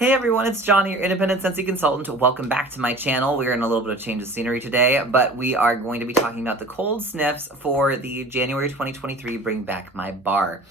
Hey everyone, it's Johnny, your independent Scentsy consultant. Welcome back to my channel. We're in a little bit of change of scenery today, but we are going to be talking about the cold sniffs for the January 2023 Bring Back My Bar.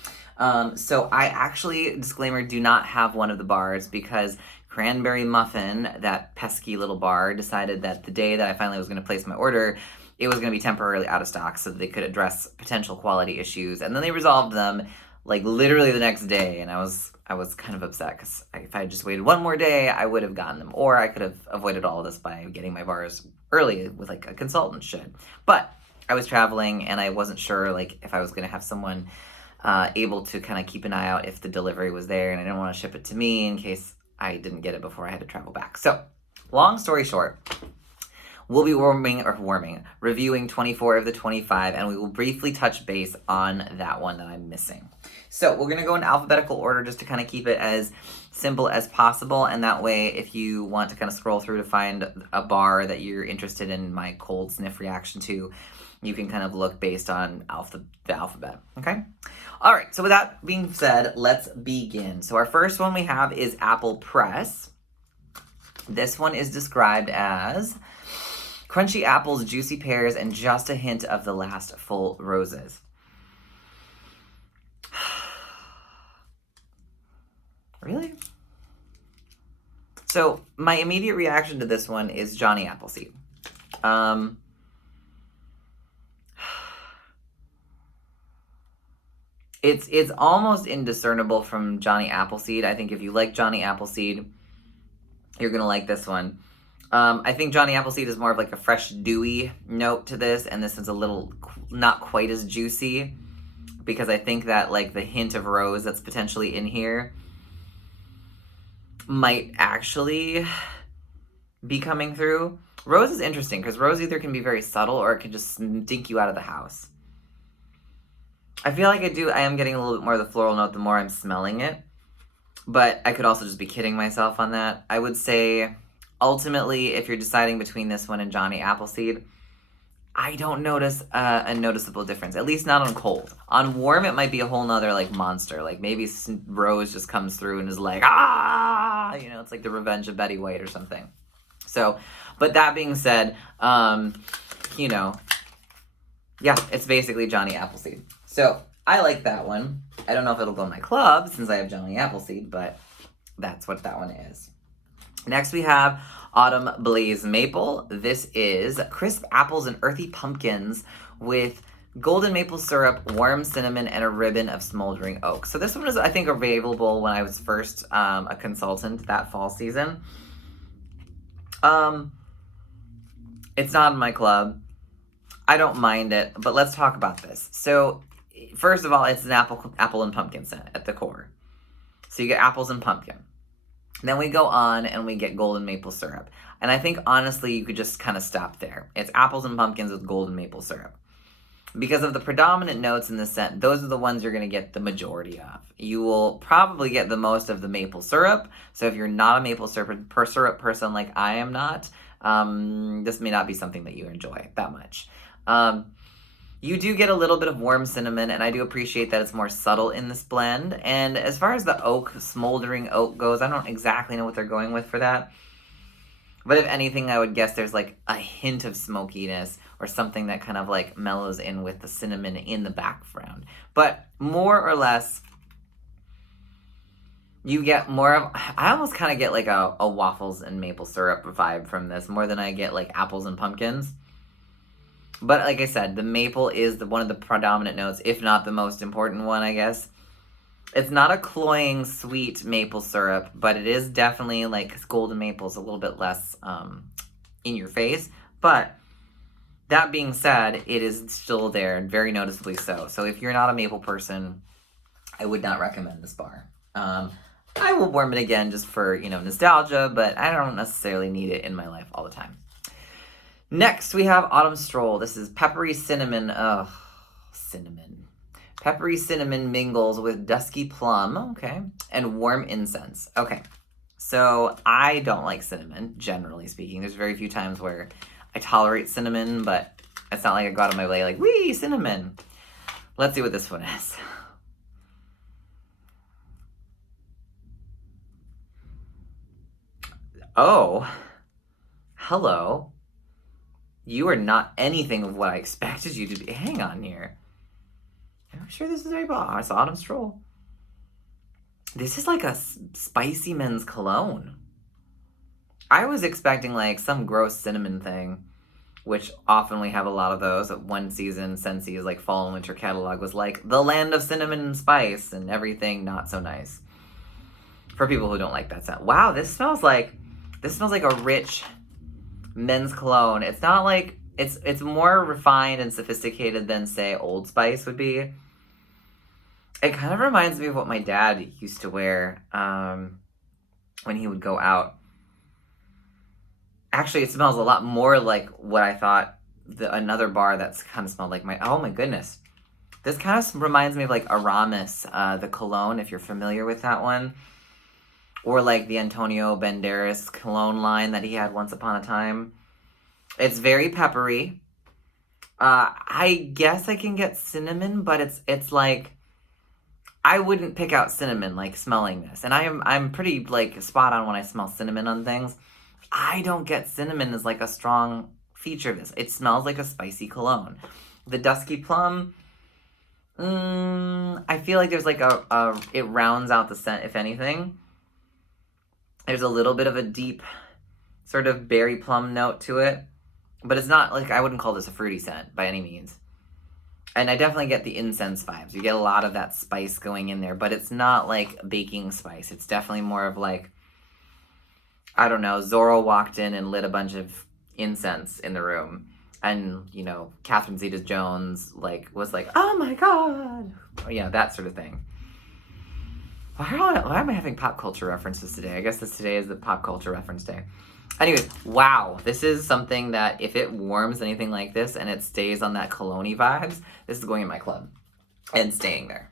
So I actually, disclaimer, do not have one of the bars because Cranberry Muffin, that pesky little bar, decided that the day that I finally was going to place my order, it was going to be temporarily out of stock so that they could address potential quality issues. And then they resolved them like literally the next day, and I was kind of upset because if I had just waited one more day, I would have gotten them, or I could have avoided all of this by getting my bars early with like a consultant should. But I was traveling and I wasn't sure like if I was going to have someone able to kind of keep an eye out if the delivery was there, and I didn't want to ship it to me in case I didn't get it before I had to travel back. So long story short, we'll be reviewing 24 of the 25, and we will briefly touch base on that one that I'm missing. So we're going to go in alphabetical order just to kind of keep it as simple as possible, and that way if you want to kind of scroll through to find a bar that you're interested in my cold sniff reaction to, you can kind of look based on the alphabet, okay? All right, so with that being said, let's begin. So our first one we have is Apple Press. This one is described as crunchy apples, juicy pears, and just a hint of the last full roses. Really? So my immediate reaction to this one is Johnny Appleseed. It's almost indiscernible from Johnny Appleseed. I think if you like Johnny Appleseed, you're gonna like this one. I think Johnny Appleseed is more of like a fresh, dewy note to this, and this is a little not quite as juicy because I think that like the hint of rose that's potentially in here might actually be coming through. Rose is interesting because rose either can be very subtle or it can just stink you out of the house. I feel like I am getting a little bit more of the floral note the more I'm smelling it, but I could also just be kidding myself on that. I would say ultimately, if you're deciding between this one and Johnny Appleseed, I don't notice a noticeable difference, at least not on cold. On warm, it might be a whole nother like monster. Like maybe Rose just comes through and is like, ah, you know, it's like the Revenge of Betty White or something. So, but that being said, you know, yeah, it's basically Johnny Appleseed. So I like that one. I don't know if it'll go in my club since I have Johnny Appleseed, but that's what that one is. Next we have Autumn Blaze Maple. This is crisp apples and earthy pumpkins with golden maple syrup, warm cinnamon, and a ribbon of smoldering oak. So this one was, I think, available when I was first a consultant that fall season. It's not in my club. I don't mind it, but let's talk about this. So first of all, it's an apple and pumpkin scent at the core. So you get apples and pumpkin. Then we go on and we get golden maple syrup. And I think, honestly, you could just kind of stop there. It's apples and pumpkins with golden maple syrup. Because of the predominant notes in the scent, those are the ones you're going to get the majority of. You will probably get the most of the maple syrup. So if you're not a maple syrup person like I am not, this may not be something that you enjoy that much. You do get a little bit of warm cinnamon, and I do appreciate that it's more subtle in this blend. And as far as the oak, smoldering oak goes, I don't exactly know what they're going with for that. But if anything, I would guess there's like a hint of smokiness or something that kind of like mellows in with the cinnamon in the background. But more or less, you get more of, I almost kind of get like a waffles and maple syrup vibe from this, more than I get like apples and pumpkins. But like I said, the maple is one of the predominant notes, if not the most important one, I guess. It's not a cloying, sweet maple syrup, but it is definitely like golden maple is a little bit less in your face. But that being said, it is still there, very noticeably so. So if you're not a maple person, I would not recommend this bar. I will warm it again just for, you know, nostalgia, but I don't necessarily need it in my life all the time. Next, we have Autumn Stroll. This is peppery cinnamon. Ugh, cinnamon. Peppery cinnamon mingles with dusky plum, okay, and warm incense. Okay, so I don't like cinnamon, generally speaking. There's very few times where I tolerate cinnamon, but it's not like I go out of my way like, wee, cinnamon. Let's see what this one is. Oh, hello. You are not anything of what I expected you to be. Hang on here. I'm sure this is I saw Autumn Stroll. This is like a spicy men's cologne. I was expecting like some gross cinnamon thing, which often we have a lot of those. One season, Scentsy's like fall and winter catalog was like the land of cinnamon and spice and everything not so nice. For people who don't like that scent. Wow, this smells like a rich men's cologne. It's not like it's more refined and sophisticated than say Old Spice would be. It kind of reminds me of what my dad used to wear when he would go out. Actually, it smells a lot more like what I thought another bar that's kind of smelled like oh my goodness. This kind of reminds me of like Aramis, the cologne, if you're familiar with that one. Or like the Antonio Banderas cologne line that he had once upon a time. It's very peppery. I guess I can get cinnamon, but it's like I wouldn't pick out cinnamon like smelling this. And I'm pretty like spot on when I smell cinnamon on things. I don't get cinnamon as like a strong feature of this. It smells like a spicy cologne. The Dusky Plum, I feel like there's like it rounds out the scent, if anything. There's a little bit of a deep sort of berry plum note to it. But it's not like, I wouldn't call this a fruity scent by any means. And I definitely get the incense vibes. You get a lot of that spice going in there, but it's not like baking spice. It's definitely more of like, I don't know, Zorro walked in and lit a bunch of incense in the room. And, you know, Catherine Zeta-Jones was like, oh my God. You know, that sort of thing. Why am I having pop culture references today? I guess today is the pop culture reference day. Anyways, wow. This is something that if it warms anything like this and it stays on that cologne vibes, this is going in my club and staying there.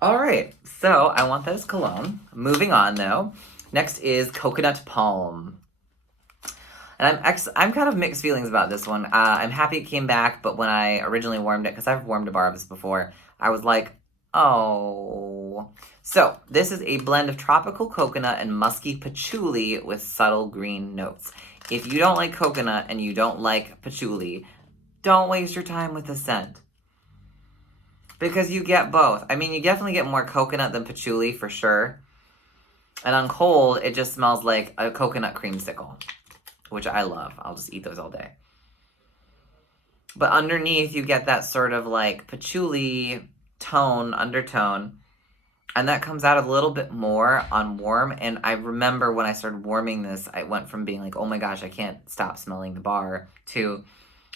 All right. So I want that as cologne. Moving on though. Next is Coconut Palm. And I'm kind of mixed feelings about this one. I'm happy it came back, but when I originally warmed it, because I've warmed a bar of this before, I was like, oh. So this is a blend of tropical coconut and musky patchouli with subtle green notes. If you don't like coconut and you don't like patchouli, don't waste your time with the scent. Because you get both. I mean, you definitely get more coconut than patchouli for sure. And on cold, it just smells like a coconut creamsicle, which I love. I'll just eat those all day. But underneath, you get that sort of like patchouli undertone. And that comes out a little bit more on warm. And I remember when I started warming this, I went from being like, oh my gosh, I can't stop smelling the bar, to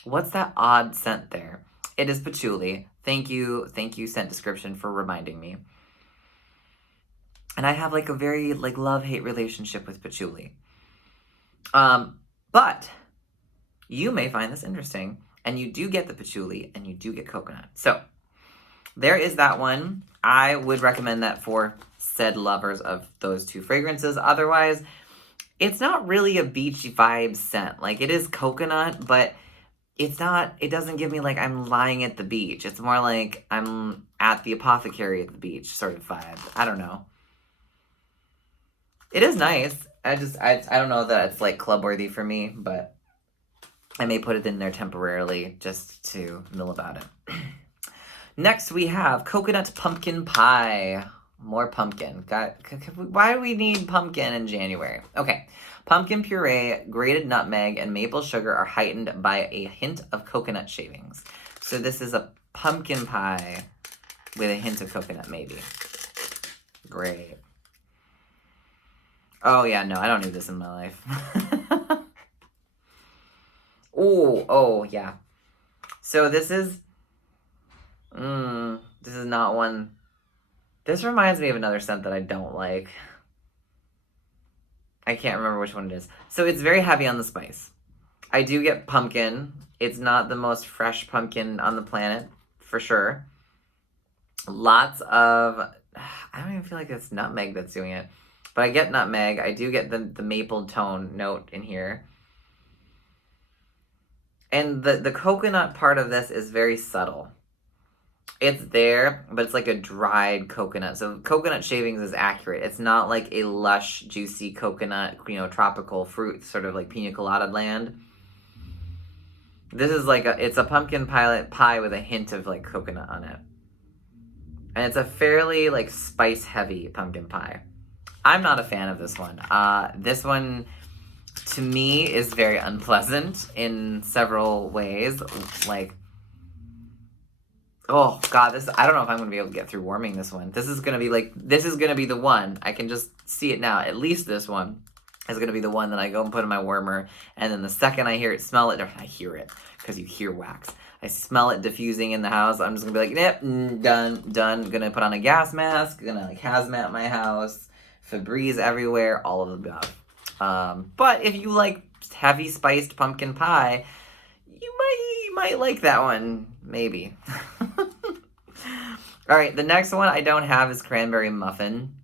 what's that odd scent there? It is patchouli. Thank you, scent description, for reminding me. And I have like a very like love-hate relationship with patchouli. But you may find this interesting. And you do get the patchouli and you do get coconut. So there is that one. I would recommend that for said lovers of those two fragrances. Otherwise, it's not really a beachy vibe scent. Like, it is coconut, but it doesn't give me like I'm lying at the beach. It's more like I'm at the apothecary at the beach sort of vibe. I don't know. It is nice. I don't know that it's like club worthy for me, but I may put it in there temporarily just to mill about it. Next, we have Coconut Pumpkin Pie. More pumpkin. Why do we need pumpkin in January? Okay. Pumpkin puree, grated nutmeg, and maple sugar are heightened by a hint of coconut shavings. So this is a pumpkin pie with a hint of coconut, maybe. Great. Oh, yeah, no, I don't need this in my life. Oh, yeah. So this is not one. This reminds me of another scent that I don't like. I can't remember which one it is. So it's very heavy on the spice. I do get pumpkin. It's not the most fresh pumpkin on the planet, for sure. Lots of, I don't even feel like it's nutmeg that's doing it. But I get nutmeg. I do get the maple tone note in here. And the coconut part of this is very subtle. It's there, but it's like a dried coconut. So coconut shavings is accurate. It's not like a lush, juicy coconut, tropical fruit, sort of like pina colada land. This is like it's a pumpkin pie with a hint of like coconut on it. And it's a fairly like spice heavy pumpkin pie. I'm not a fan of this one. This one to me is very unpleasant in several ways. Like, oh God, I don't know if I'm gonna be able to get through warming this one. This is gonna be the one. I can just see it now. At least this one is gonna be the one that I go and put in my warmer, and then the second I hear it, because you hear wax. I smell it diffusing in the house. I'm just gonna be like, yep, done. Gonna put on a gas mask, gonna like hazmat my house, Febreze everywhere, all of the above. But if you like heavy spiced pumpkin pie, you might like that one, maybe. All right, the next one I don't have is cranberry muffin,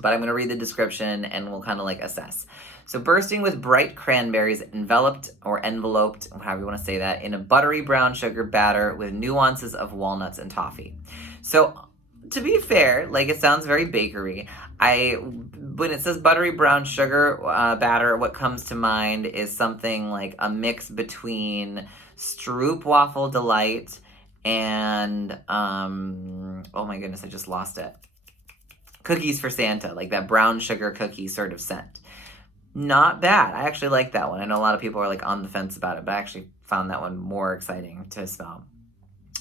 but I'm going to read the description and we'll kind of like assess. So bursting with bright cranberries enveloped, however you want to say that, in a buttery brown sugar batter with nuances of walnuts and toffee. So to be fair, like it sounds very bakery. When it says buttery brown sugar batter, what comes to mind is something like a mix between Stroop Waffle Delight and oh my goodness, I just lost it. Cookies for Santa, like that brown sugar cookie sort of scent. Not bad. I actually like that one. I know a lot of people are like on the fence about it, but I actually found that one more exciting to smell.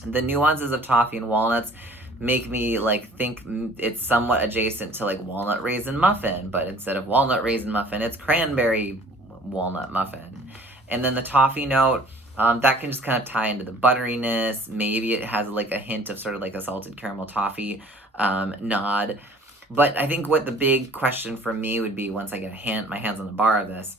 The nuances of toffee and walnuts make me like think it's somewhat adjacent to like walnut raisin muffin, but instead of walnut raisin muffin, it's cranberry walnut muffin. And then the toffee note, that can just kind of tie into the butteriness. Maybe it has like a hint of sort of like a salted caramel toffee nod. But I think what the big question for me would be once I get my hands on the bar of this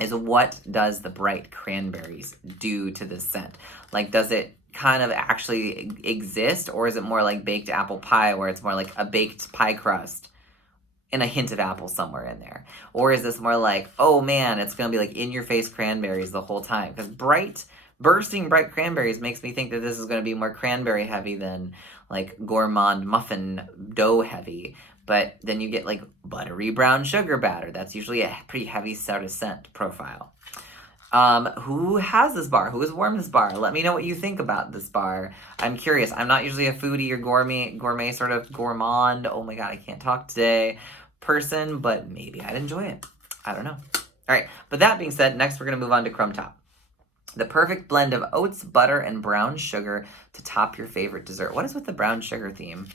is, what does the bright cranberries do to this scent? Like, does it kind of actually exist, or is it more like baked apple pie where it's more like a baked pie crust and a hint of apple somewhere in there? Or is this more like, oh man, it's going to be like in your face cranberries the whole time? Because bursting bright cranberries makes me think that this is going to be more cranberry heavy than like gourmand muffin dough heavy. But then you get like buttery brown sugar batter. That's usually a pretty heavy sort of scent profile. Who has this bar? Who has warmed this bar? Let me know what you think about this bar. I'm curious. I'm not usually a foodie or gourmet sort of gourmand. Oh my God, I can't talk today person, but maybe I'd enjoy it. I don't know. All right, but that being said, next we're going to move on to Crumb Top. The perfect blend of oats, butter, and brown sugar to top your favorite dessert. What is with the brown sugar theme?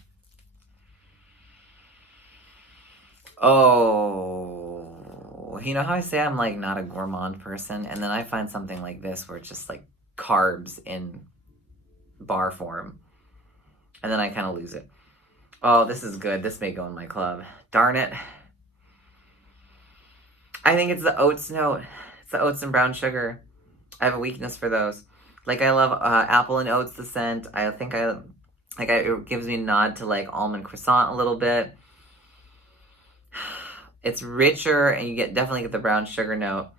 Oh, you know how I say I'm like not a gourmand person, and then I find something like this where it's just like carbs in bar form, and then I kind of lose it. Oh, this is good. This may go in my club. Darn it. I think it's the oats note. It's the oats and brown sugar. I have a weakness for those. Like, I love apple and oats, the scent. I think it gives me a nod to like almond croissant a little bit. It's richer, and you definitely get the brown sugar note.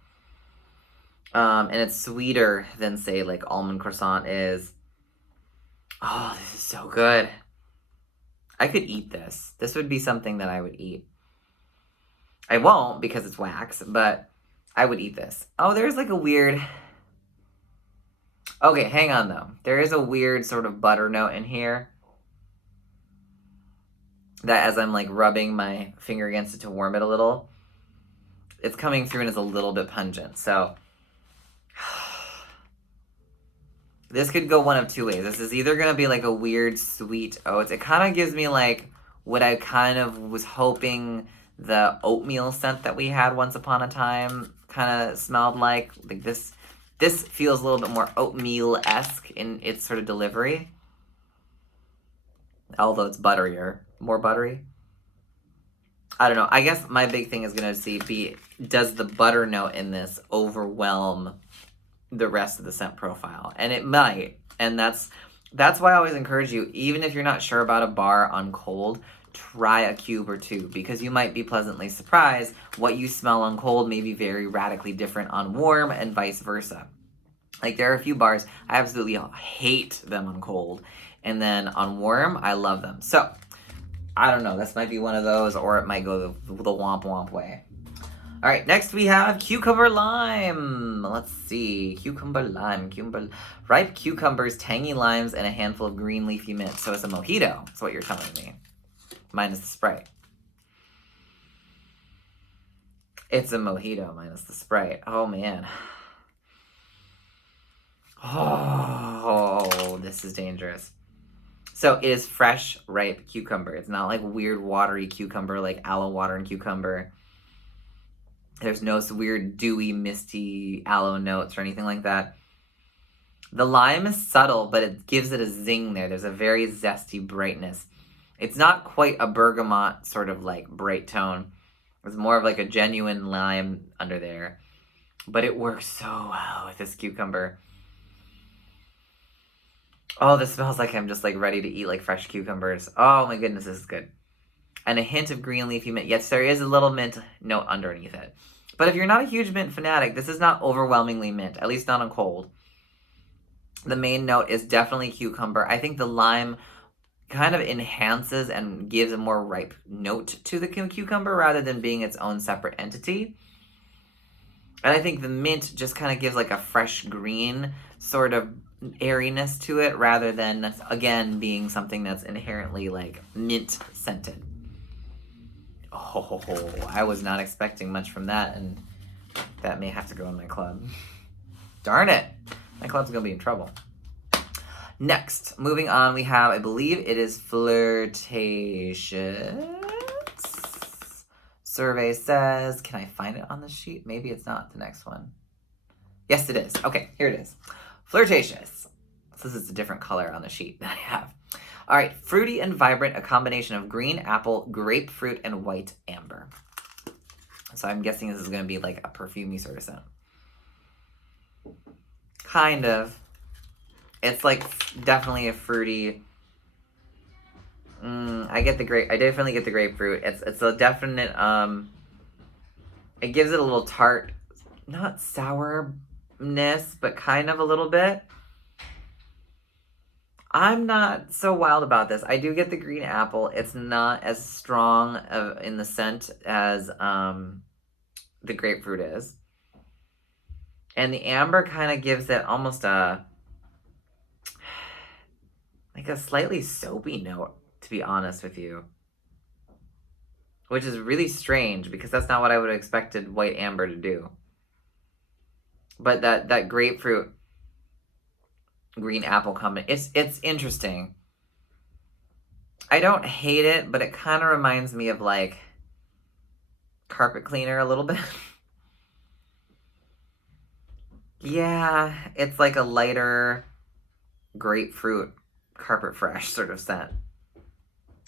And it's sweeter than, say, like almond croissant is. Oh, this is so good. I could eat this. This would be something that I would eat. I won't because it's wax, but I would eat this. Oh, there's like a weird... Okay, hang on though. There is a weird sort of butter note in here that as I'm like rubbing my finger against it to warm it a little, it's coming through and it's a little bit pungent. So this could go one of two ways. This is either going to be like a weird sweet oats. It kind of gives me like what I kind of was hoping the oatmeal scent that we had once upon a time kind of smelled like. Like this feels a little bit more oatmeal-esque in its sort of delivery. Although it's more buttery. I don't know. I guess my big thing is going to be, does the butter note in this overwhelm the rest of the scent profile? And it might. And that's why I always encourage you, even if you're not sure about a bar on cold, try a cube or two, because you might be pleasantly surprised. What you smell on cold may be very radically different on warm, and vice versa. Like, there are a few bars, I absolutely hate them on cold, And then on worm, I love them. So, I don't know. This might be one of those, or it might go the womp womp way. All right, next we have cucumber lime. Let's see, cucumber lime, ripe cucumbers, tangy limes, and a handful of green leafy mint. So it's a mojito, that's what you're telling me, minus the Sprite. It's a mojito minus the Sprite. Oh, man. Oh, this is dangerous. So it is fresh, ripe cucumber. It's not like weird watery cucumber, like aloe water and cucumber. There's no weird dewy, misty aloe notes or anything like that. The lime is subtle, but it gives it a zing there. There's a very zesty brightness. It's not quite a bergamot sort of like bright tone. It's more of like a genuine lime under there. But it works so well with this cucumber. Oh, this smells like I'm just like ready to eat like fresh cucumbers. Oh my goodness, this is good. And a hint of green leafy mint. Yes, there is a little mint note underneath it. But if you're not a huge mint fanatic, this is not overwhelmingly mint, at least not on cold. The main note is definitely cucumber. I think the lime kind of enhances and gives a more ripe note to the cucumber rather than being its own separate entity. And I think the mint just kind of gives like a fresh green sort of airiness to it rather than, again, being something that's inherently like mint scented. Oh, I was not expecting much from that, and that may have to go in my club. Darn it. My club's going to be in trouble. Next, moving on, we have, I believe it is Flirtatious. Survey says, can I find it on the sheet? Maybe it's not the next one. Yes, it is. Okay, here it is. Flirtatious. This is a different color on the sheet that I have. All right, fruity and vibrant, a combination of green apple, grapefruit, and white amber. So I'm guessing this is going to be like a perfumey sort of scent. Kind of. It's like definitely a fruity. I definitely get the grapefruit. It's a definite. It gives it a little tart, not sourness, but kind of a little bit. I'm not so wild about this. I do get the green apple. It's not as strong in the scent as the grapefruit is. And the amber kind of gives it almost a slightly soapy note, to be honest with you. Which is really strange because that's not what I would have expected white amber to do. But that grapefruit green apple combination, it's interesting. I don't hate it, but it kind of reminds me of like carpet cleaner a little bit. Yeah, it's like a lighter grapefruit carpet fresh sort of scent.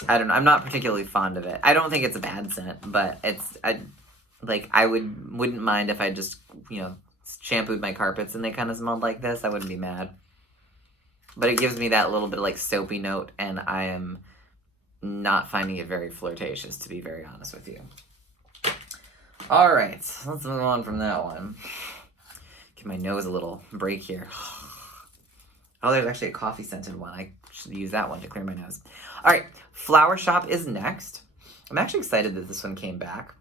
I don't know. I'm not particularly fond of it. I don't think it's a bad scent, but I wouldn't mind if I just, shampooed my carpets and they kind of smelled like this. I wouldn't be mad. But it gives me that little bit of like soapy note, and I am not finding it very flirtatious, to be very honest with you. All right, let's move on from that one. Give my nose a little break here. Oh, there's actually a coffee scented one. I should use that one to clear my nose. All right, Flower Shop is next. I'm actually excited that this one came back.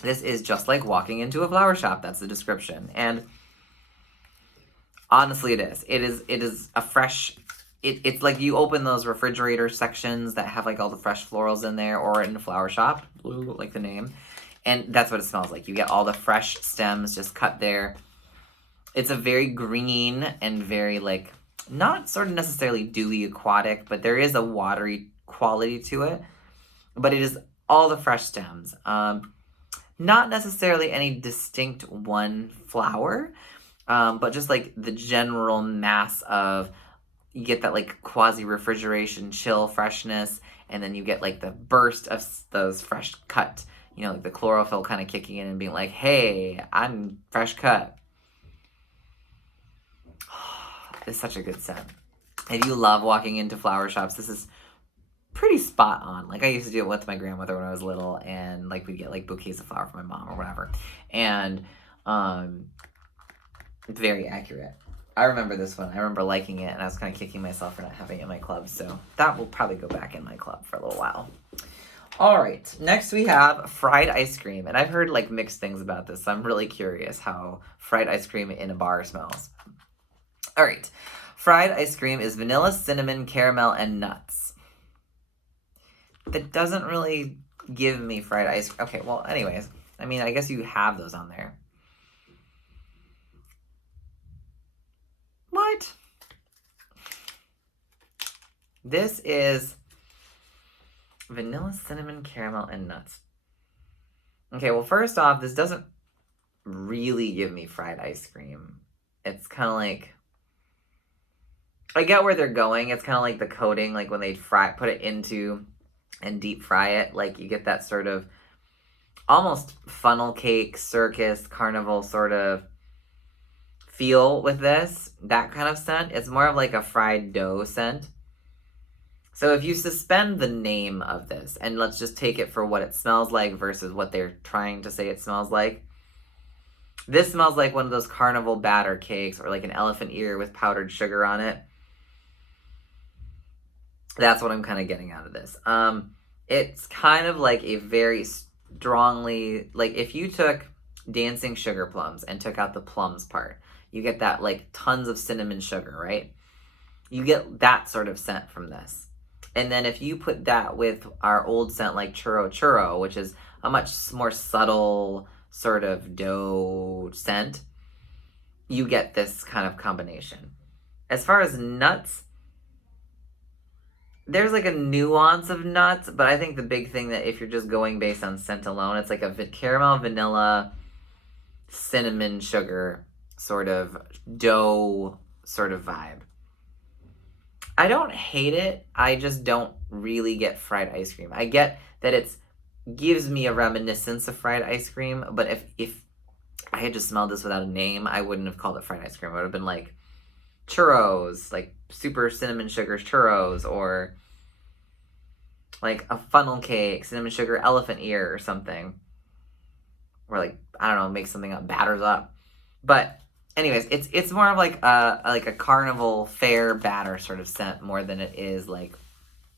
This is just like walking into a flower shop. That's the description. And honestly, it is. It is a fresh... It's like you open those refrigerator sections that have like all the fresh florals in there, or in a flower shop, like the name. And that's what it smells like. You get all the fresh stems just cut there. It's a very green and very like, not sort of necessarily dewy aquatic, but there is a watery quality to it. But it is all the fresh stems. Not necessarily any distinct one flower, but just like the general mass of, you get that like quasi-refrigeration chill freshness, and then you get like the burst of those fresh cut, like the chlorophyll kind of kicking in and being like, hey, I'm fresh cut. It's such a good scent. If you love walking into flower shops, this is pretty spot on. Like I used to do it with my grandmother when I was little, and like we'd get like bouquets of flower from my mom or whatever. And very accurate. I remember this one. I remember liking it, and I was kind of kicking myself for not having it in my club. So that will probably go back in my club for a little while. All right, next we have fried ice cream. And I've heard like mixed things about this. So I'm really curious how fried ice cream in a bar smells. All right, fried ice cream is vanilla, cinnamon, caramel, and nuts. That doesn't really give me fried ice cream. Okay, well, anyways, I mean, I guess you have those on there. What? This is vanilla, cinnamon, caramel, and nuts. Okay, well, first off, this doesn't really give me fried ice cream. It's kind of like, I get where they're going. It's kind of like the coating, like when they put it into and deep fry it. Like you get that sort of almost funnel cake, circus, carnival sort of feel with this. That kind of scent. It's more of like a fried dough scent. So if you suspend the name of this, and let's just take it for what it smells like versus what they're trying to say it smells like. This smells like one of those carnival batter cakes or like an elephant ear with powdered sugar on it. That's what I'm kind of getting out of this. It's kind of like a very strongly, like if you took dancing sugar plums and took out the plums part, you get that like tons of cinnamon sugar, right? You get that sort of scent from this. And then if you put that with our old scent like Churro Churro, which is a much more subtle sort of dough scent, you get this kind of combination. As far as nuts, there's like a nuance of nuts, but I think the big thing that if you're just going based on scent alone, it's like a caramel, vanilla, cinnamon, sugar sort of dough sort of vibe. I don't hate it. I just don't really get fried ice cream. I get that it gives me a reminiscence of fried ice cream, but if I had just smelled this without a name, I wouldn't have called it fried ice cream. It would have been like churros, like super cinnamon sugar churros, or like a funnel cake, cinnamon sugar elephant ear or something. Or like, I don't know, make something up, batters up. But anyways, it's more of like a carnival fair batter sort of scent more than it is like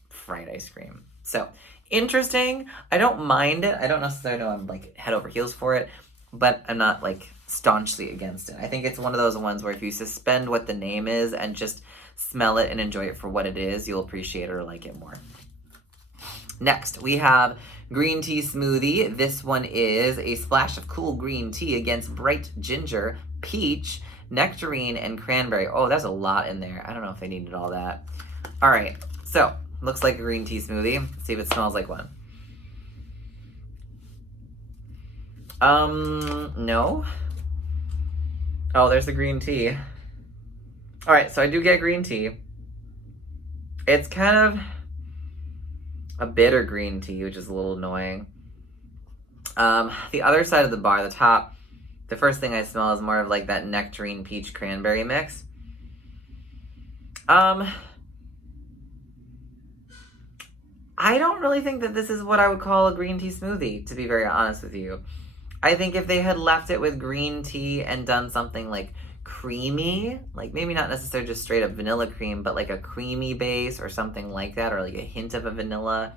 fried ice cream. So interesting. I don't mind it. I don't necessarily know I'm like head over heels for it, but I'm not like staunchly against it. I think it's one of those ones where if you suspend what the name is and just smell it and enjoy it for what it is, you'll appreciate it or like it more. Next, we have green tea smoothie. This one is a splash of cool green tea against bright ginger, peach, nectarine, and cranberry. Oh, there's a lot in there. I don't know if I needed all that. All right, so looks like a green tea smoothie. Let's see if it smells like one. No. Oh, there's the green tea. All right, so I do get green tea. It's kind of a bitter green tea, which is a little annoying. The other side of the bar, the top, the first thing I smell is more of like that nectarine peach cranberry mix. I don't really think that this is what I would call a green tea smoothie, to be very honest with you. I think if they had left it with green tea and done something like creamy, like maybe not necessarily just straight up vanilla cream, but like a creamy base or something like that, or like a hint of a vanilla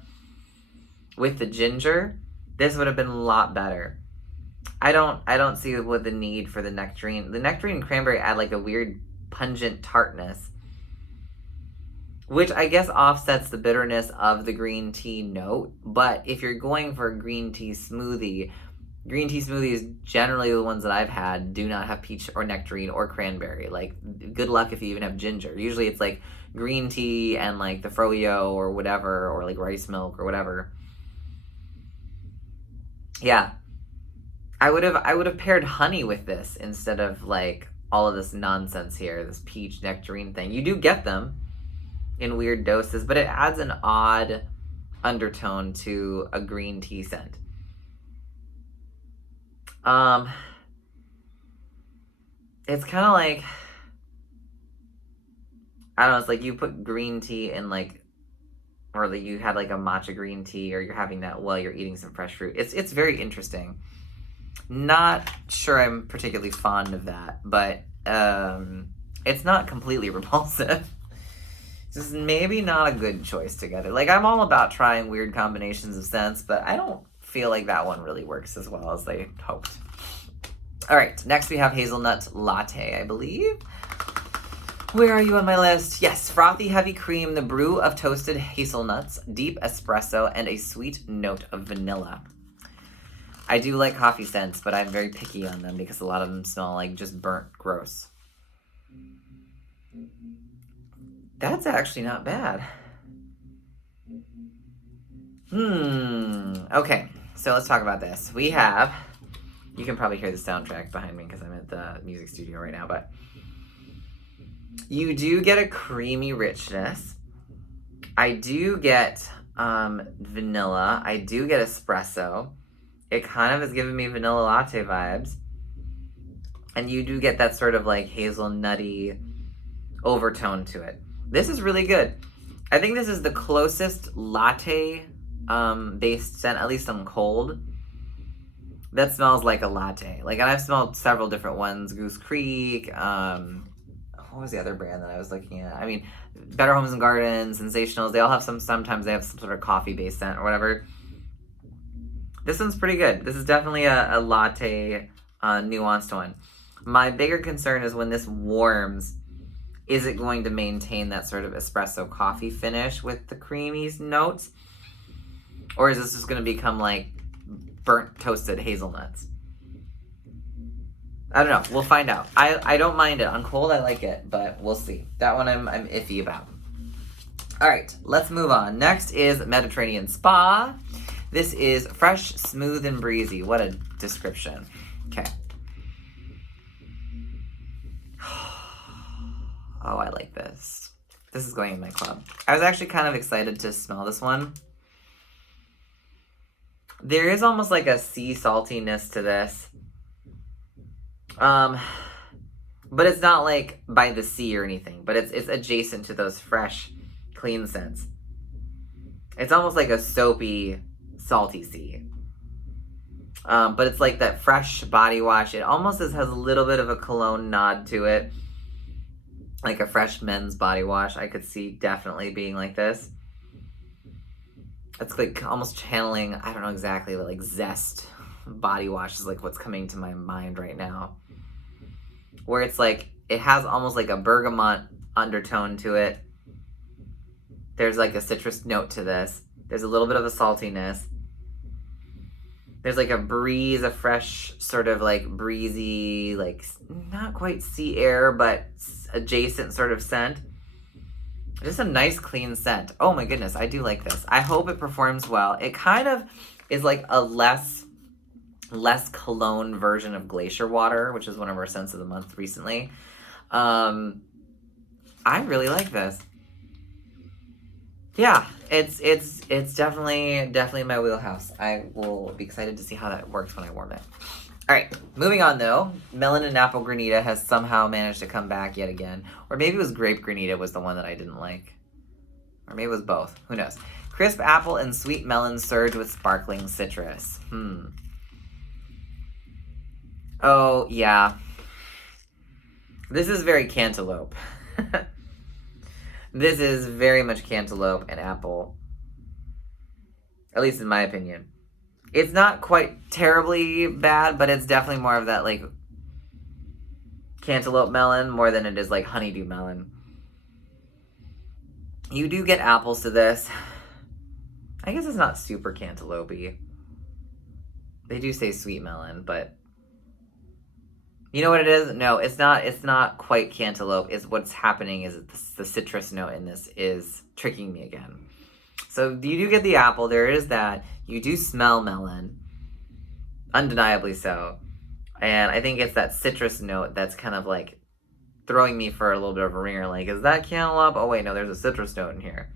with the ginger, this would have been a lot better. I don't see what the need for the nectarine. The nectarine and cranberry add like a weird pungent tartness, which I guess offsets the bitterness of the green tea note. But if you're going for a green tea smoothies generally, the ones that I've had, do not have peach or nectarine or cranberry. Like, good luck if you even have ginger. Usually it's like green tea and like the froyo or whatever, or like rice milk or whatever. Yeah. I would have paired honey with this instead of like all of this nonsense here, this peach nectarine thing. You do get them in weird doses, but it adds an odd undertone to a green tea scent. It's kind of like, I don't know, it's like you put green tea in like, or like you had like a matcha green tea, or you're having that while you're eating some fresh fruit. It's very interesting. Not sure I'm particularly fond of that, but It's not completely repulsive. It's just maybe not a good choice together. Like, I'm all about trying weird combinations of scents, but I don't feel like that one really works as well as they hoped. All right, next we have Hazelnut Latte, I believe. Where are you on my list? Yes, frothy heavy cream, the brew of toasted hazelnuts, deep espresso, and a sweet note of vanilla. I do like coffee scents, but I'm very picky on them because a lot of them smell like just burnt gross. That's actually not bad. Okay, so let's talk about this. We have, you can probably hear the soundtrack behind me because I'm at the music studio right now, but you do get a creamy richness. I do get vanilla. I do get espresso. It kind of is giving me vanilla latte vibes. And you do get that sort of like hazelnutty overtone to it. This is really good. I think this is the closest latte based scent, at least on cold, that smells like a latte. Like, and I've smelled several different ones. Goose Creek, what was the other brand that I was looking at? I mean, Better Homes and Gardens, Sensationals, they all have sometimes they have some sort of coffee-based scent or whatever. This one's pretty good. This is definitely a latte nuanced one. My bigger concern is when this warms, is it going to maintain that sort of espresso coffee finish with the creamy notes? Or is this just going to become like burnt toasted hazelnuts? I don't know. We'll find out. I don't mind it. On cold, I like it, but we'll see. That one I'm iffy about. All right, let's move on. Next is Mediterranean Spa. This is fresh, smooth, and breezy. What a description. Okay. Oh, I like this. This is going in my club. I was actually kind of excited to smell this one. There is almost like a sea saltiness to this. But it's not like by the sea or anything, but it's adjacent to those fresh, clean scents. It's almost like a soapy, salty sea. But it's like that fresh body wash. It almost has a little bit of a cologne nod to it. Like a fresh men's body wash. I could see definitely being like this. It's like almost channeling, I don't know exactly, but like Zest body wash is like what's coming to my mind right now. Where it's like, it has almost like a bergamot undertone to it. There's like a citrus note to this. There's a little bit of a saltiness. There's like a breeze, a fresh sort of like breezy, like not quite sea air, but adjacent sort of scent. Just a nice clean scent. Oh my goodness, I do like this. I hope it performs well. It kind of is like a less cologne version of Glacier Water, which is one of our scents of the month recently. I really like this. Yeah, it's definitely my wheelhouse. I will be excited to see how that works when I warm it. All right, moving on though. Melon and Apple Granita has somehow managed to come back yet again. Or maybe it was Grape Granita was the one that I didn't like. Or maybe it was both. Who knows? Crisp apple and sweet melon surge with sparkling citrus. Oh, yeah. This is very cantaloupe. This is very much cantaloupe and apple. At least in my opinion. It's not quite terribly bad, but it's definitely more of that, like, cantaloupe melon more than it is, like, honeydew melon. You do get apples to this. I guess it's not super cantaloupe-y. They do say sweet melon, but you know what it is? No, it's not quite cantaloupe. It's what's happening is the citrus note in this is tricking me again. So you do get the apple. There is that. You do smell melon. Undeniably so. And I think it's that citrus note that's kind of like throwing me for a little bit of a ringer. Like, is that cantaloupe? Oh, wait, no, there's a citrus note in here.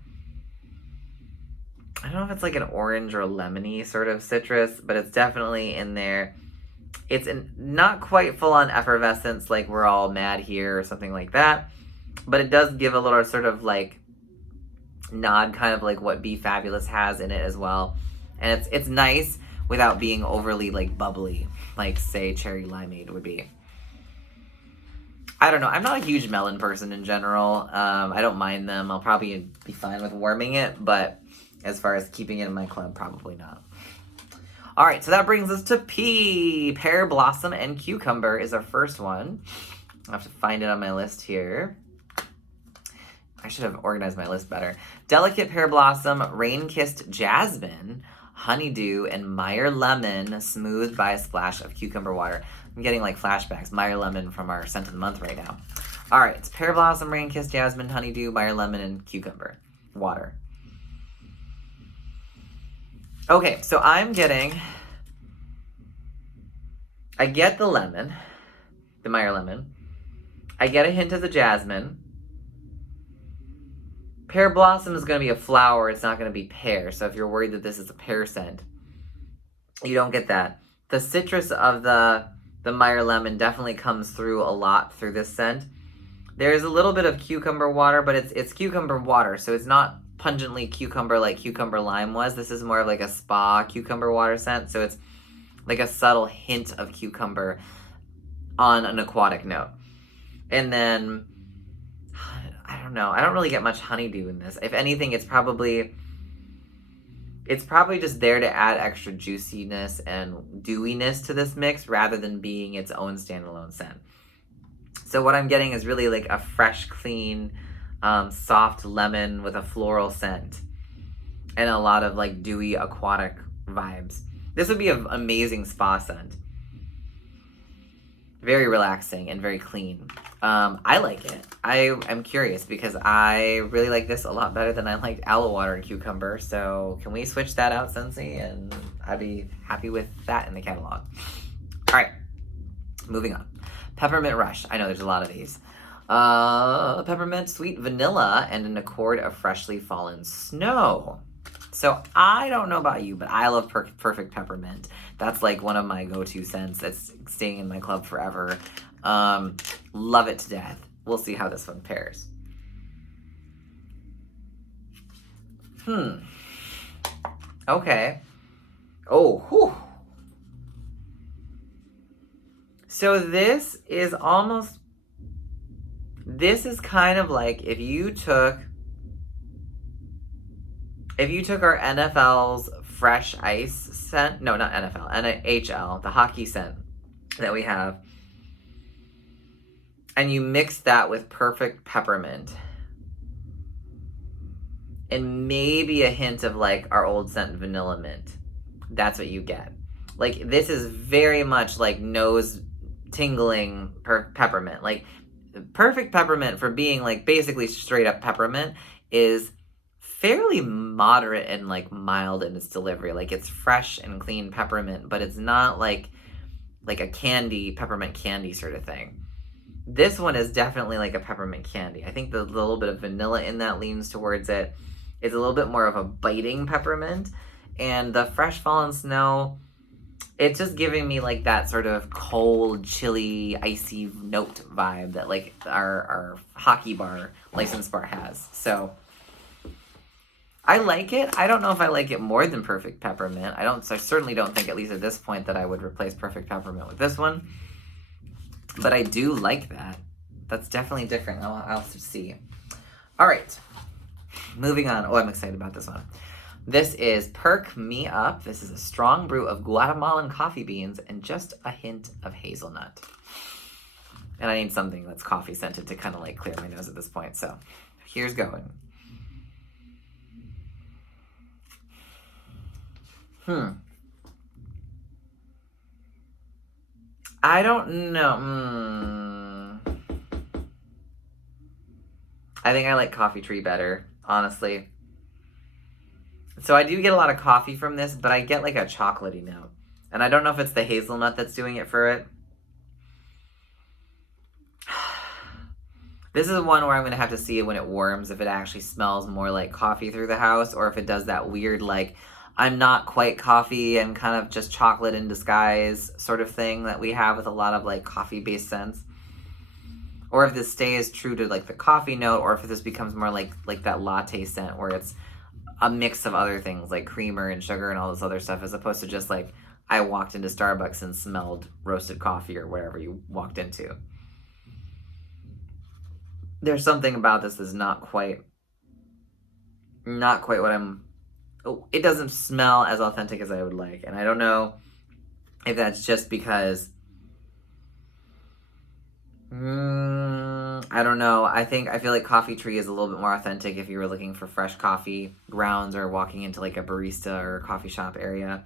I don't know if it's like an orange or lemony sort of citrus, but it's definitely in there. It's not quite full-on effervescence like we're all mad here or something like that. But it does give a little sort of like nod, kind of like what Be Fabulous has in it as well. And it's nice without being overly like bubbly, like say cherry limeade would be. I don't know. I'm not a huge melon person in general. I don't mind them. I'll probably be fine with warming it, but as far as keeping it in my club, probably not. All right, so that brings us to P. Pear Blossom and Cucumber is our first one. I have to find it on my list here. I should have organized my list better. Delicate Pear Blossom, Rain-Kissed Jasmine, Honeydew, and Meyer Lemon, smoothed by a splash of cucumber water. I'm getting like flashbacks. Meyer Lemon from our scent of the month right now. All right, it's Pear Blossom, Rain-Kissed Jasmine, Honeydew, Meyer Lemon, and cucumber water. Okay, so I get the lemon, the Meyer Lemon. I get a hint of the jasmine. Pear Blossom is going to be a flower. It's not going to be pear. So if you're worried that this is a pear scent, you don't get that. The citrus of the Meyer Lemon definitely comes through a lot through this scent. There's a little bit of cucumber water, but it's cucumber water, so it's not pungently cucumber like cucumber lime was. This is more of like a spa cucumber water scent, so it's like a subtle hint of cucumber on an aquatic note. And then, I don't know, I don't really get much honeydew in this. If anything, it's probably just there to add extra juiciness and dewiness to this mix rather than being its own standalone scent. So what I'm getting is really like a fresh, clean, soft lemon with a floral scent and a lot of like dewy aquatic vibes. This would be an amazing spa scent. Very relaxing and very clean. I like it. I'm curious because I really like this a lot better than I liked aloe water and cucumber. So can we switch that out, Scentsy? And I'd be happy with that in the catalog. All right, moving on. Peppermint Rush. I know there's a lot of these. Peppermint Sweet Vanilla and an accord of freshly fallen snow. So I don't know about you, but I love Perfect Peppermint. That's like one of my go-to scents that's staying in my club forever. Love it to death. We'll see how this one pairs. Okay. Oh, whew. So this is kind of like if you took our NFL's Fresh Ice scent, no, not NFL, NHL, the hockey scent that we have, and you mix that with Perfect Peppermint, and maybe a hint of like our old scent Vanilla Mint. That's what you get. Like, this is very much like nose tingling peppermint. Like, Perfect Peppermint, for being like basically straight up peppermint, is fairly moderate and like mild in its delivery. Like, it's fresh and clean peppermint, but it's not like a candy, peppermint candy sort of thing. This one is definitely like a peppermint candy. I think the little bit of vanilla in that leans towards it. It's a little bit more of a biting peppermint. And the fresh fallen snow, it's just giving me like that sort of cold, chilly, icy note vibe that like our hockey bar, license bar has. So I like it. I don't know if I like it more than Perfect Peppermint. I certainly don't think, at least at this point, that I would replace Perfect Peppermint with this one. But I do like that. That's definitely different. I'll see. All right. Moving on. Oh, I'm excited about this one. This is Perk Me Up. This is a strong brew of Guatemalan coffee beans and just a hint of hazelnut. And I need something that's coffee scented to kind of like clear my nose at this point. So here's going. I don't know. I think I like Coffee Tree better, honestly. So I do get a lot of coffee from this, but I get like a chocolatey note. And I don't know if it's the hazelnut that's doing it for it. This is one where I'm going to have to see it when it warms, if it actually smells more like coffee through the house, or if it does that weird, like, I'm not quite coffee, I'm kind of just chocolate in disguise sort of thing that we have with a lot of like coffee-based scents. Or if this stays true to like the coffee note, or if this becomes more like that latte scent where it's a mix of other things like creamer and sugar and all this other stuff, as opposed to just like I walked into Starbucks and smelled roasted coffee or whatever you walked into. there's something about this that's not quite what it doesn't smell as authentic as I would like. And I don't know if that's just because, I don't know. I feel like Coffee Tree is a little bit more authentic if you were looking for fresh coffee grounds or walking into like a barista or a coffee shop area.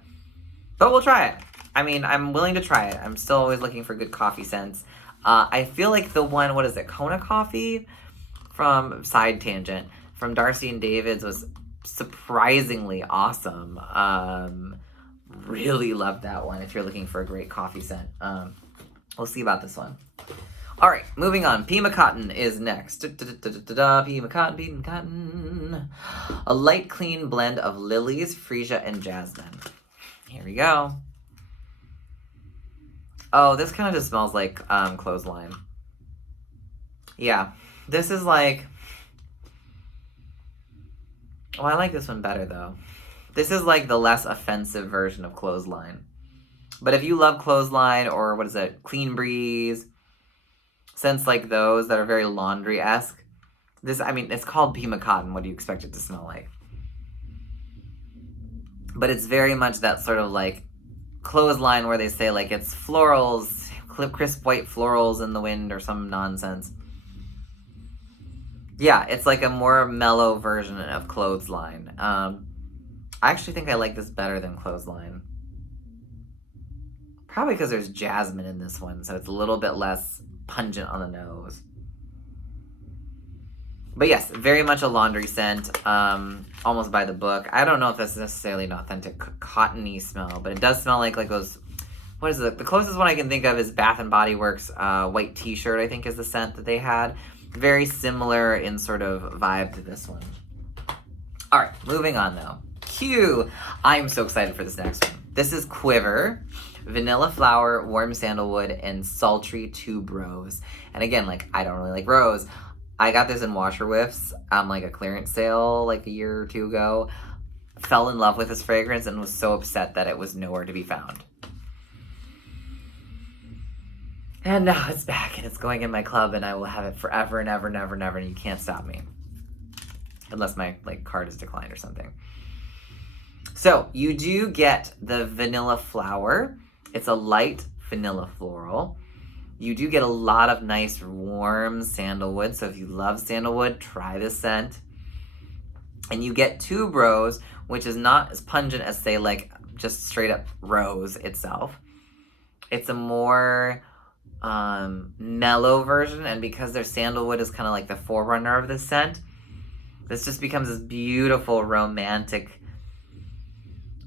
But we'll try it. I mean, I'm willing to try it. I'm still always looking for good coffee scents. I feel like the one, what is it, Kona Coffee? From Side Tangent, from Darcy and David's was surprisingly awesome. Really loved that one if you're looking for a great coffee scent. We'll see about this one. All right, moving on. Pima Cotton is next. Pima Cotton. A light, clean blend of lilies, freesia, and jasmine. Here we go. Oh, this kind of just smells like clothesline. Yeah, this is like... Oh, I like this one better, though. This is like the less offensive version of clothesline. But if you love clothesline or, what is it, Clean Breeze, scents like those that are very laundry-esque, this, I mean, it's called Pima Cotton. What do you expect it to smell like? But it's very much that sort of like clothesline where they say like it's florals, crisp white florals in the wind or some nonsense. Yeah, it's like a more mellow version of clothesline. I actually think I like this better than clothesline. Probably because there's jasmine in this one, so it's a little bit less pungent on the nose. But yes, very much a laundry scent, almost by the book. I don't know if that's necessarily an authentic cottony smell, but it does smell like those, what is it? The closest one I can think of is Bath & Body Works White T-shirt, I think is the scent that they had. Very similar in sort of vibe to this one. All right, moving on though. Q. I'm so excited for this next one. This is Quiver, Vanilla Flower, Warm Sandalwood, and Sultry Tuberose. And again, like, I don't really like rose. I got this in Washer Whiffs on like a clearance sale like a year or two ago. Fell in love with this fragrance and was so upset that it was nowhere to be found. And now it's back and it's going in my club and I will have it forever and ever and ever and ever and you can't stop me. Unless my like card is declined or something. So you do get the Vanilla Flower. It's a light vanilla floral. You do get a lot of nice warm sandalwood. So if you love sandalwood, try this scent. And you get tuberose, which is not as pungent as say like just straight up rose itself. It's a more mellow version, and because their sandalwood is kind of like the forerunner of this scent, this just becomes this beautiful romantic,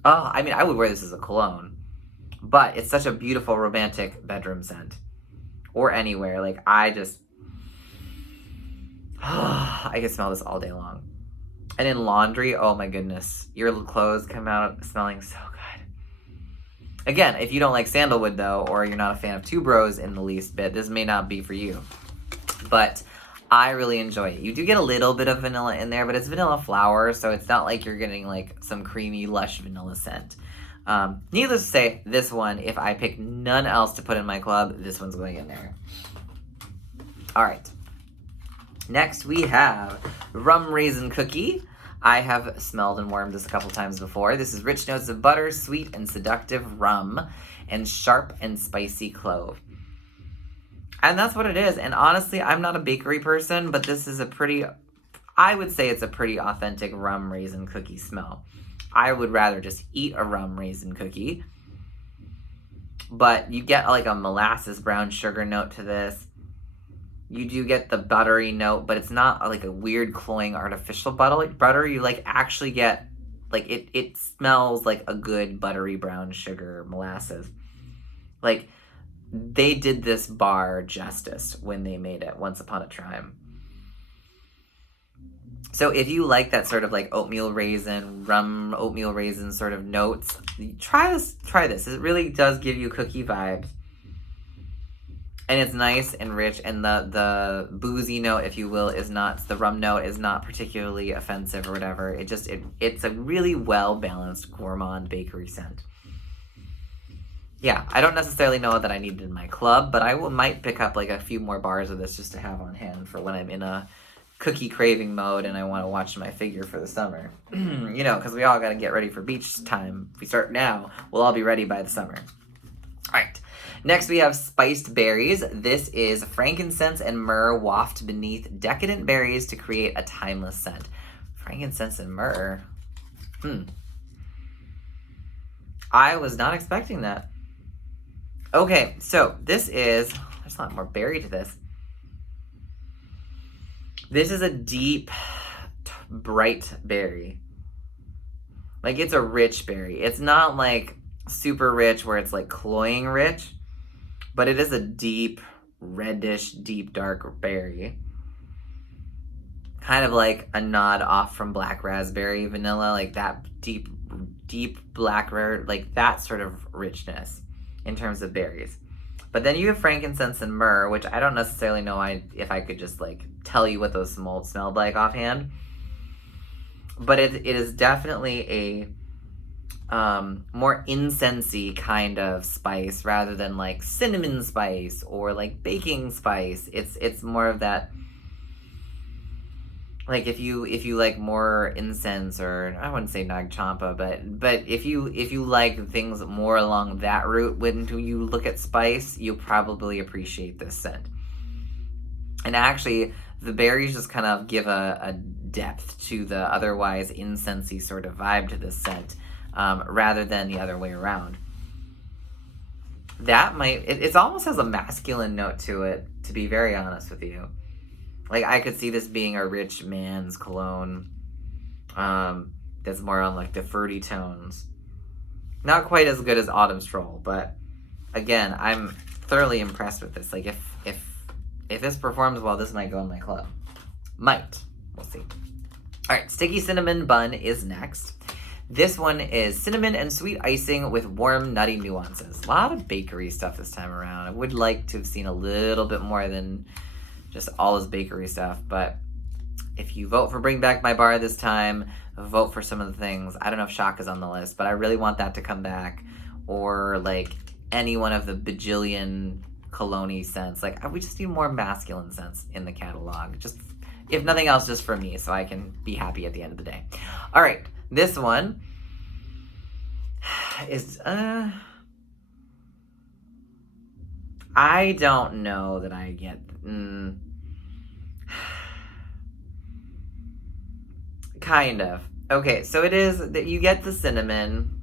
oh, I mean, I would wear this as a cologne, but it's such a beautiful romantic bedroom scent, or anywhere. Like, I just, I could smell this all day long. And in laundry, oh my goodness, your clothes come out smelling so good. Again, if you don't like sandalwood, though, or you're not a fan of tuberose in the least bit, this may not be for you. But I really enjoy it. You do get a little bit of vanilla in there, but it's vanilla flower, so it's not like you're getting, like, some creamy, lush vanilla scent. Needless to say, this one, if I pick none else to put in my club, this one's going in there. All right. Next, we have Rum Raisin Cookie. I have smelled and warmed this a couple times before. This is rich notes of butter, sweet and seductive rum, and sharp and spicy clove. And that's what it is. And honestly, I'm not a bakery person, but this is I would say it's a pretty authentic rum raisin cookie smell. I would rather just eat a rum raisin cookie. But you get like a molasses brown sugar note to this. You do get the buttery note, but it's not like a weird cloying artificial butter. You like actually get, like, it smells like a good buttery brown sugar molasses. Like, they did this bar justice when they made it once upon a time. So if you like that sort of like oatmeal raisin, rum oatmeal raisin sort of notes, try this. It really does give you cookie vibes. And it's nice and rich, and the boozy note, if you will, is not, the rum note is not particularly offensive or whatever. It's a really well-balanced gourmand bakery scent. yeah, I don't necessarily know that I need it in my club, but I might pick up like a few more bars of this just to have on hand for when I'm in a cookie craving mode and I want to watch my figure for the summer. You know, because we all got to get ready for beach time. If we start now, we'll all be ready by the summer. All right. Next, we have spiced berries. This is frankincense and myrrh waft beneath decadent berries to create a timeless scent. Frankincense and myrrh. I was not expecting that. Okay, so this is, there's a lot more berry to this. This is a deep, bright berry. Like, it's a rich berry. It's not like super rich where it's like cloying rich, but it is a deep, reddish, deep, dark berry. Kind of like a nod off from black raspberry vanilla, like that deep black, like that sort of richness in terms of berries. But then you have frankincense and myrrh, which I don't necessarily know if I could just like tell you what those smelled like offhand. But it is definitely a more incensey kind of spice rather than like cinnamon spice or like baking spice. It's more of that. Like if you like more incense, or I wouldn't say Nag Champa, but if you like things more along that route, when you look at spice, you'll probably appreciate this scent. And actually, the berries just kind of give a depth to the otherwise incensey sort of vibe to this scent, rather than the other way around. That it almost has a masculine note to it, to be very honest with you. Like, I could see this being a rich man's cologne, that's more on, like, the fruity tones. Not quite as good as Autumn Stroll, but, again, I'm thoroughly impressed with this. Like, if this performs well, this might go in my club. Might. We'll see. All right, Sticky Cinnamon Bun is next. This one is cinnamon and sweet icing with warm, nutty nuances. A lot of bakery stuff this time around. I would like to have seen a little bit more than just all his bakery stuff, but if you vote for Bring Back My Bar this time, vote for some of the things. I don't know if Shock is on the list, but I really want that to come back, or like any one of the bajillion cologne scents. Like, we just need more masculine scents in the catalog, just if nothing else, just for me, so I can be happy at the end of the day. All right, this one is I don't know that I get kind of. Okay, so it is that you get the cinnamon.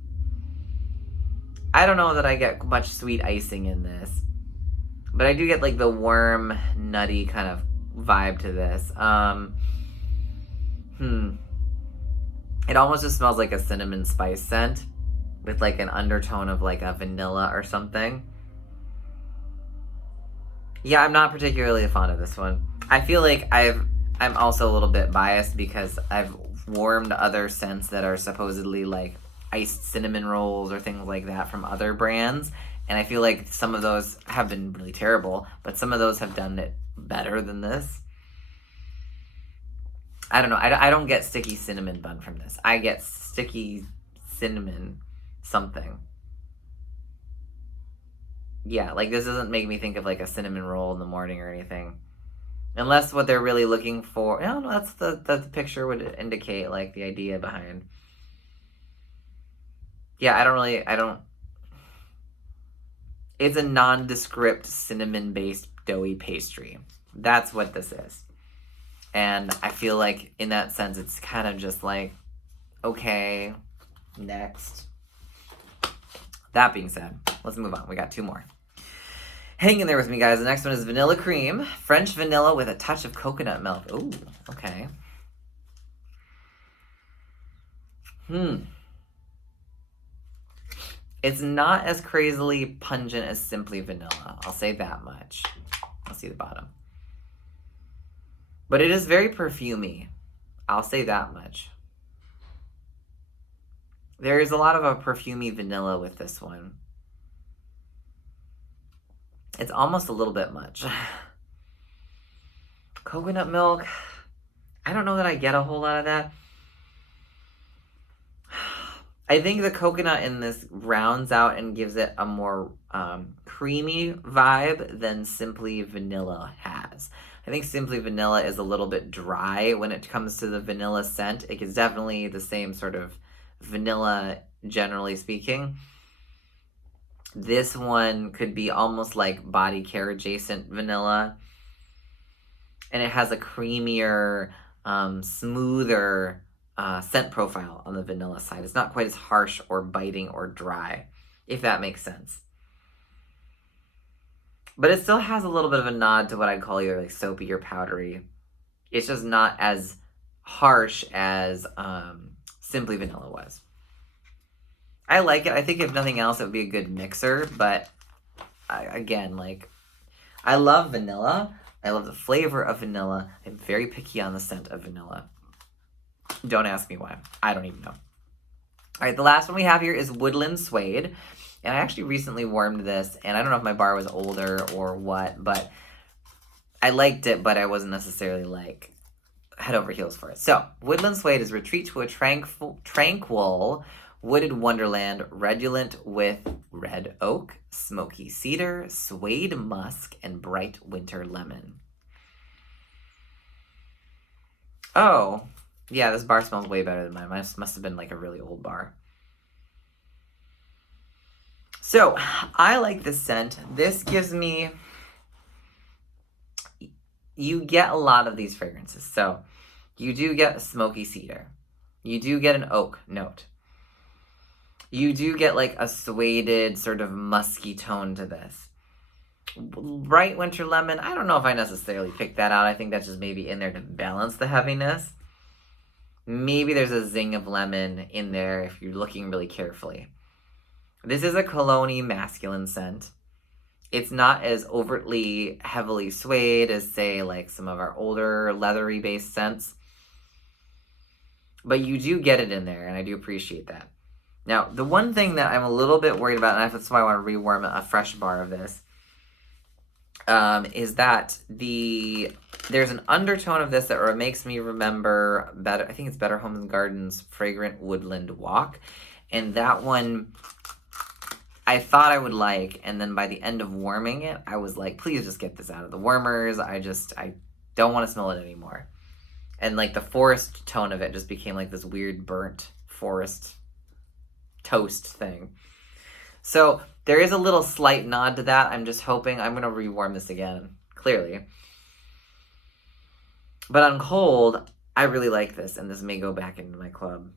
I don't know that I get much sweet icing in this, but I do get like the warm, nutty kind of vibe to this. It almost just smells like a cinnamon spice scent with like an undertone of like a vanilla or something. Yeah, I'm not particularly fond of this one. I feel like I'm also a little bit biased because I've warmed other scents that are supposedly like iced cinnamon rolls or things like that from other brands, and I feel like some of those have been really terrible, but some of those have done it better than this. I don't know. I don't get sticky cinnamon bun from this. I get sticky cinnamon something. Yeah, like this doesn't make me think of like a cinnamon roll in the morning or anything. Unless what they're really looking for, I don't know, that's the picture would indicate like the idea behind. Yeah, I don't, it's a nondescript cinnamon-based doughy pastry. That's what this is. And I feel like in that sense, it's kind of just like, okay, next. That being said, let's move on. We got two more. Hang in there with me, guys. The next one is vanilla cream. French vanilla with a touch of coconut milk. Ooh, okay. It's not as crazily pungent as Simply Vanilla. I'll say that much. I'll see the bottom. But it is very perfumey. I'll say that much. There is a lot of a perfumey vanilla with this one. It's almost a little bit much. Coconut milk. I don't know that I get a whole lot of that. I think the coconut in this rounds out and gives it a more creamy vibe than Simply Vanilla has. I think Simply Vanilla is a little bit dry when it comes to the vanilla scent. It is definitely the same sort of vanilla, generally speaking. This one could be almost like body care adjacent vanilla. And it has a creamier, smoother scent profile on the vanilla side. It's not quite as harsh or biting or dry, if that makes sense. But it still has a little bit of a nod to what I'd call either like soapy or powdery. It's just not as harsh as Simply Vanilla was. I like it. I think if nothing else, it would be a good mixer. But again, like, I love vanilla. I love the flavor of vanilla. I'm very picky on the scent of vanilla. Don't ask me why. I don't even know. All right, the last one we have here is Woodland Suede. And I actually recently warmed this, and I don't know if my bar was older or what, but I liked it, but I wasn't necessarily like head over heels for it. So, Woodland Suede is retreat to a tranquil wooded wonderland, redolent with red oak, smoky cedar, suede musk, and bright winter lemon. Oh, yeah, this bar smells way better than mine. Mine must have been like a really old bar. So, I like this scent. This gives me... You get a lot of these fragrances. So, you do get a smoky cedar. You do get an oak note. You do get like a sueded sort of musky tone to this. Bright winter lemon, I don't know if I necessarily picked that out. I think that's just maybe in there to balance the heaviness. Maybe there's a zing of lemon in there if you're looking really carefully. This is a cologne-y masculine scent. It's not as overtly heavily suede as, say, like some of our older leathery-based scents. But you do get it in there, and I do appreciate that. Now, the one thing that I'm a little bit worried about, and that's why I want to rewarm a fresh bar of this, is that there's an undertone of this that makes me remember I think it's Better Homes and Gardens' Fragrant Woodland Walk. And that one... I thought I would like, and then by the end of warming it, I was like, please just get this out of the warmers. I don't want to smell it anymore. And like the forest tone of it just became like this weird burnt forest toast thing. So there is a little slight nod to that. I'm just hoping I'm going to rewarm this again, clearly. But on cold, I really like this, and this may go back into my club.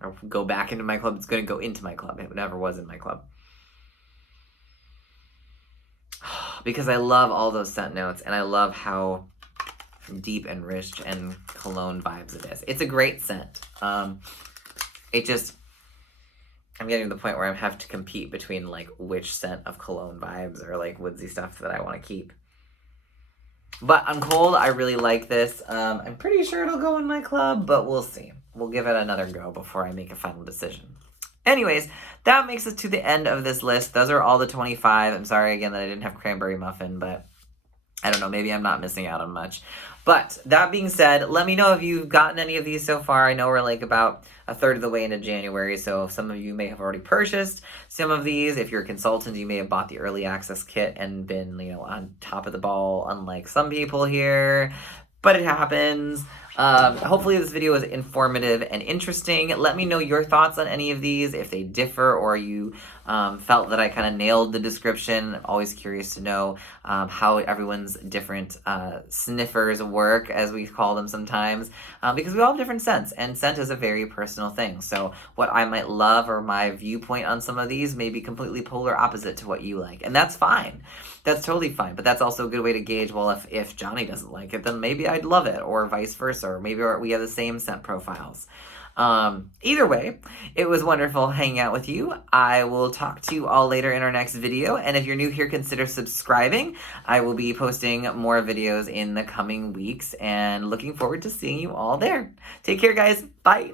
Or go back into my club. It's going to go into my club. It never was in my club. Because I love all those scent notes, and I love how deep and rich and cologne vibes it is. It's a great scent. I'm getting to the point where I have to compete between like which scent of cologne vibes or like woodsy stuff that I want to keep. But on cold, I really like this. I'm pretty sure it'll go in my club, but we'll see. We'll give it another go before I make a final decision. Anyways, that makes us to the end of this list. Those are all the 25. I'm sorry again that I didn't have cranberry muffin, but I don't know, maybe I'm not missing out on much. But that being said, let me know if you've gotten any of these so far. I know we're like about a third of the way into January, so some of you may have already purchased some of these. If you're a consultant, you may have bought the early access kit and been, on top of the ball, unlike some people here. But it happens. Hopefully this video was informative and interesting. Let me know your thoughts on any of these, if they differ or you felt that I kind of nailed the description. I'm always curious to know how everyone's different sniffers work, as we call them sometimes, because we all have different scents, and scent is a very personal thing. So what I might love or my viewpoint on some of these may be completely polar opposite to what you like, and that's fine. That's totally fine, but that's also a good way to gauge, well, if Johnny doesn't like it, then maybe I'd love it, or vice versa, or maybe we have the same scent profiles. Either way, it was wonderful hanging out with you. I will talk to you all later in our next video, and if you're new here, consider subscribing. I will be posting more videos in the coming weeks, and looking forward to seeing you all there. Take care, guys. Bye.